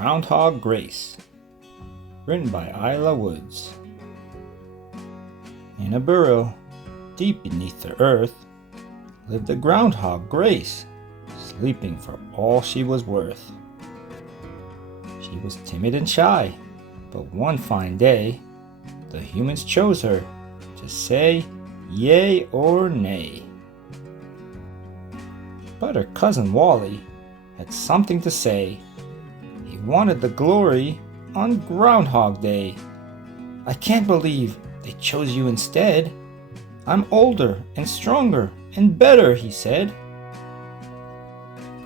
Groundhog Grace, written by Aloud. In a burrow deep beneath the earth lived the groundhog Grace, sleeping for all she was worth. She was timid and shy, but one fine day the humans chose her to say yay or nay. But her cousin Wally had something to say. He wanted the glory on Groundhog Day. "I can't believe they chose you instead. I'm older and stronger and better," he said.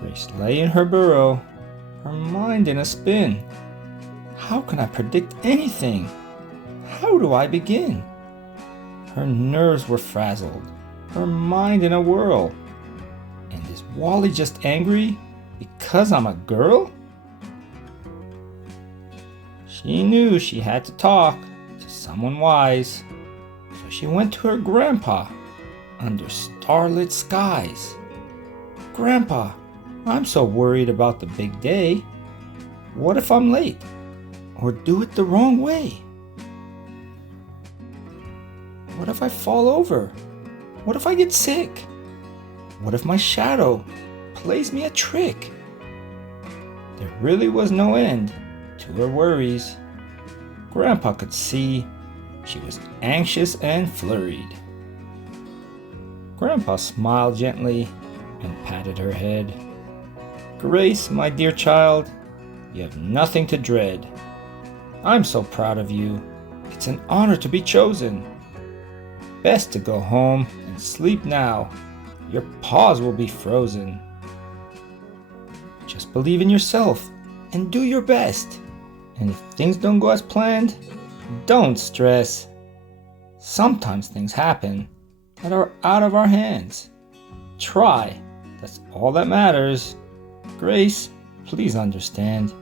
Grace lay in her burrow, her mind in a spin. How can I predict anything? How do I begin? Her nerves were frazzled, her mind in a whirl. And is Wally just angry because I'm a girl? She knew she had to talk to someone wise, so she went to her grandpa under starlit skies. "Grandpa, I'm so worried about the big day. What if I'm late or do it the wrong way? What if I fall over? What if I get sick? What if my shadow plays me a trick?" There really was no end to her worries. Grandpa could see she was anxious and flurried. Grandpa smiled gently and patted her head. "Grace, my dear child, you have nothing to dread. I'm so proud of you. It's an honor to be chosen. Best to go home and sleep now. Your paws will be frozen. Just believe in yourself and do your best. And if things don't go as planned, don't stress. Sometimes things happen that are out of our hands. Try, that's all that matters. Grace, please understand."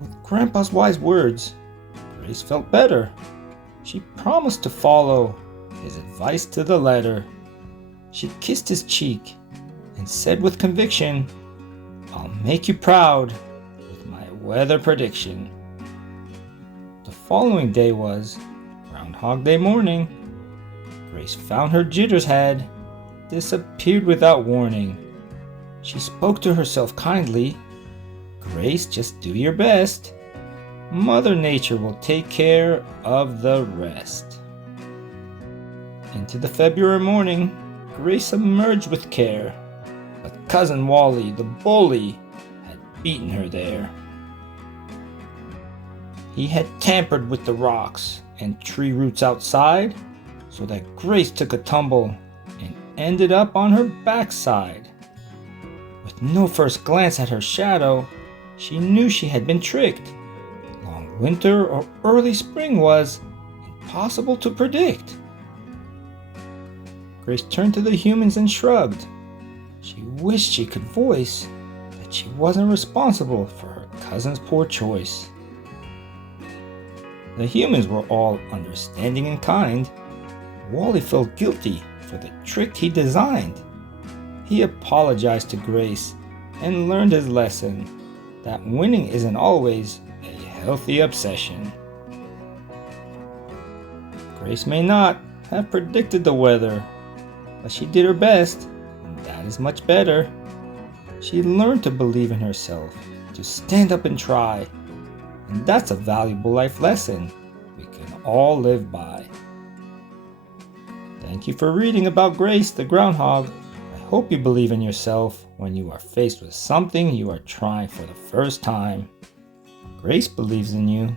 With Grandpa's wise words, Grace felt better. She promised to follow his advice to the letter. She kissed his cheek and said with conviction, "I'll make you proud with my weather prediction." The following day was Groundhog Day morning. Grace found her jitters had disappeared without warning. She spoke to herself kindly. "Grace, just do your best. Mother Nature will take care of the rest." Into the February morning, Grace emerged with care, but cousin Wally, the bully, had beaten her there. He had tampered with the rocks and tree roots outside, so that Grace took a tumble and ended up on her backside. With no first glance at her shadow, she knew she had been tricked. Long winter or early spring was impossible to predict. Grace turned to the humans and shrugged. She wished she could voice that she wasn't responsible for her cousin's poor choice. The humans were all understanding and kind. Wally felt guilty for the trick he designed. He apologized to Grace and learned his lesson that winning isn't always a healthy obsession. Grace may not have predicted the weather, but she did her best, and that is much better. She learned to believe in herself, to stand up and try, and that's a valuable life lesson we can all live by. Thank you for reading about Grace the Groundhog. I hope you believe in yourself when you are faced with something you are trying for the first time. Grace believes in you.